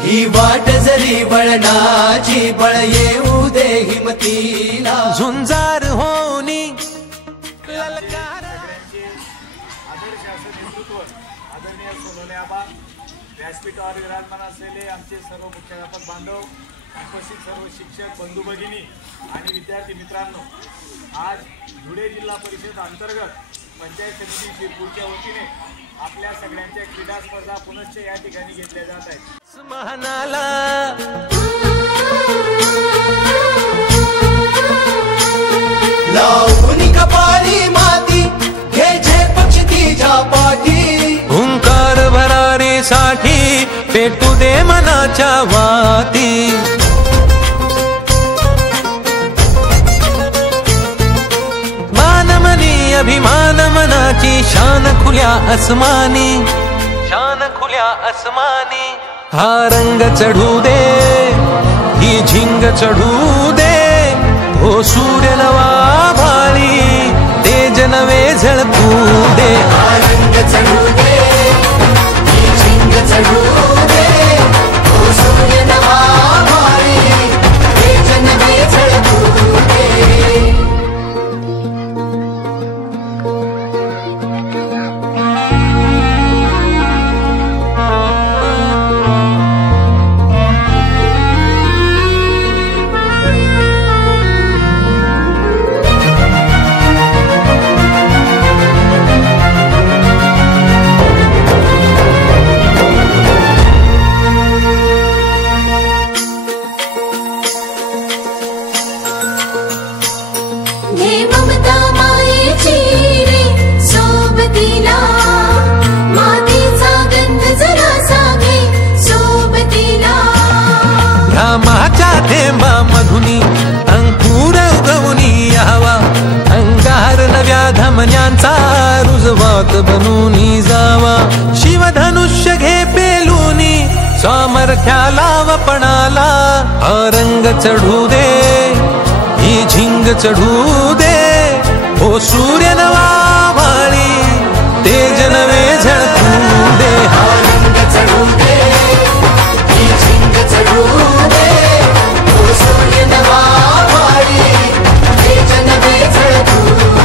ही वाट जरी वळणाची बळ येऊ दे हिमतीला झुंजार होनी सगळ्यांचे आदर्श असं नेतृत्व आदरणीय सोनवणे आबा, व्यासपीठावर विराजमान असलेले आमचे सर्व मुख्याध्यापक बांधव, उपस्थित सर्व शिक्षक बंधू भगिनी आणि विद्यार्थी मित्रांनो, आज धुळे जिल्हा परिषद अंतर्गत पंचायत समिती शिरपूरच्या वतीने आपल्या सगळ्यांच्या क्रीडा स्पर्धा पुनश्च या ठिकाणी घेतल्या जात आहेत. महानाला लावून कपाळी माती घे झेप क्षितिजा पाठी हुंकार भरारीसाठी पेटू दे मनाच्या वाती. मानमनी अभिमान मनाची शान खुल्या आसमानी, शान खुल्या आसमानी. हा रंग चढू दे, ही झिंग चढू दे, हो सूर्य नवा भाळी तेज नवे झळकू दे. हा रंग चढू दे, ही झिंग चढू दे, ओ सूर्य नवा भाळी तेज नवे झळकू दे. हे ममता मायेची रे सोबतीला, मातीचा गंध जरासा घे सोबतीला. घामाच्या थेंबा मधुनी अंकुर उगवूनी यावा, अंगार नव्या धमन्यांचा रुजवात बनूनी जावा. शिवधनुष्य घे पेलूनी सामर्थ्याला वपणाला. हा रंग चढू दे, ही झिंग चढू दे, हो सूर्य नवा भाळी तेज नवे झळकू दे. हा रंग चढू दे, ही झिंग चढू दे, ओ सूर्य नवा भाळी तेज नवे झळकू दे.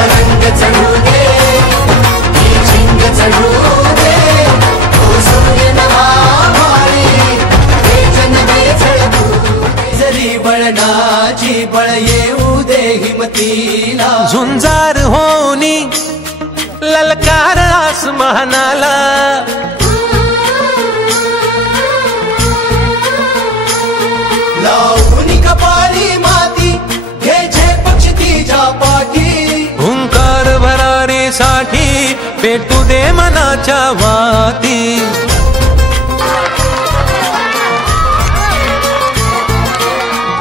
रंग चढू दे, ही झिंग चढू दे, ओ सूर्य नवा भाळी तेज नवे झळकू दे. जरी वळणाची बळ येऊ दे हिमतीला झुंजार होनी ललकार आसमानाला. लावून कपाळी माती घे झेप क्षितिजा पाठी हुंकार भरारीसाठी पेटू दे मनाच्या वाती.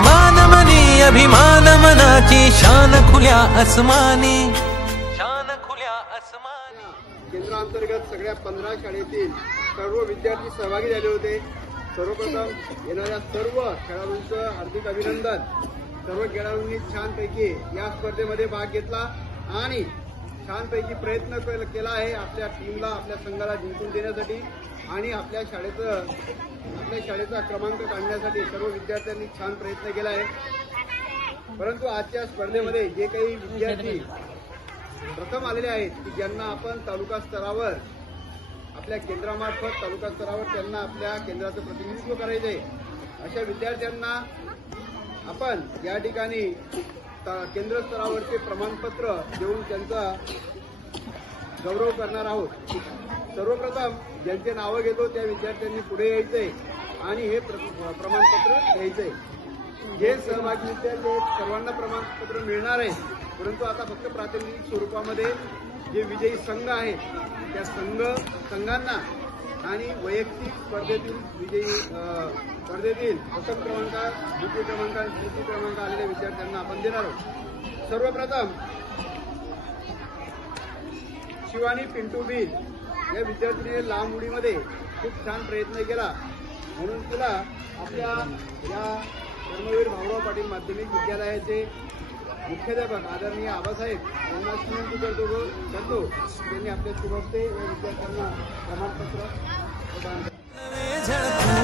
मानमनी अभिमान मनाची शान खुल्या आसमानी, शान खुल्या आसमानी. केंद्रांतर्गत सगळ्या 15 शाळेतील सर्व विद्यार्थी सहभागी झाले होते. सर्वप्रथम येणाऱ्या सर्व खेळाडूंचं हार्दिक अभिनंदन. सर्व खेळाडूंनी छानपैकी या स्पर्धेमध्ये भाग घेतला आणि छानपैकी प्रयत्न केला आहे आपल्या टीमला, आपल्या संघाला जिंकून देण्यासाठी आणि आपल्या शाळेचा क्रमांक काढण्यासाठी सर्व विद्यार्थ्यांनी छान प्रयत्न केला आहे. परंतु आजच्या स्पर्धेमध्ये जे काही विद्यार्थी प्रथम आलेले आहेत की ज्यांना आपण तालुका स्तरावर आपल्या केंद्रामार्फत तालुका स्तरावर त्यांना आपल्या केंद्राचं प्रतिनिधित्व करायचं आहे, अशा विद्यार्थ्यांना आपण या ठिकाणी केंद्र स्तरावरचे प्रमाणपत्र देऊन त्यांचा गौरव करणार आहोत. सर्वप्रथम ज्यांचे नावं घेतो त्या विद्यार्थ्यांनी पुढे यायचंय आणि हे प्रमाणपत्र घ्यायचंय. जे सहभागी विद्यार्थी आहेत सर्वांना प्रमाणपत्र मिळणार आहे, परंतु आता फक्त प्रातिनिधिक स्वरूपामध्ये जे विजयी संघ आहेत त्या संघांना आणि वैयक्तिक स्पर्धेतील प्रथम क्रमांक, द्वितीय क्रमांक आणि तृतीय क्रमांक आलेल्या विद्यार्थ्यांना आपण देणार आहोत. सर्वप्रथम शिवानी पिंटू बील या विद्यार्थिनीने लांब उडीमध्ये खूप छान प्रयत्न केला, म्हणून तिला आपल्या या धर्मवीर भाऊराव पाटील माध्यमिक विद्यालयाचे मुख्याध्यापक आदरणीय आबासाहेब यांना विनंती करतो त्यांनी आपल्या शुभहस्ते या विद्यार्थ्यांना प्रमाणपत्र प्रदान केले.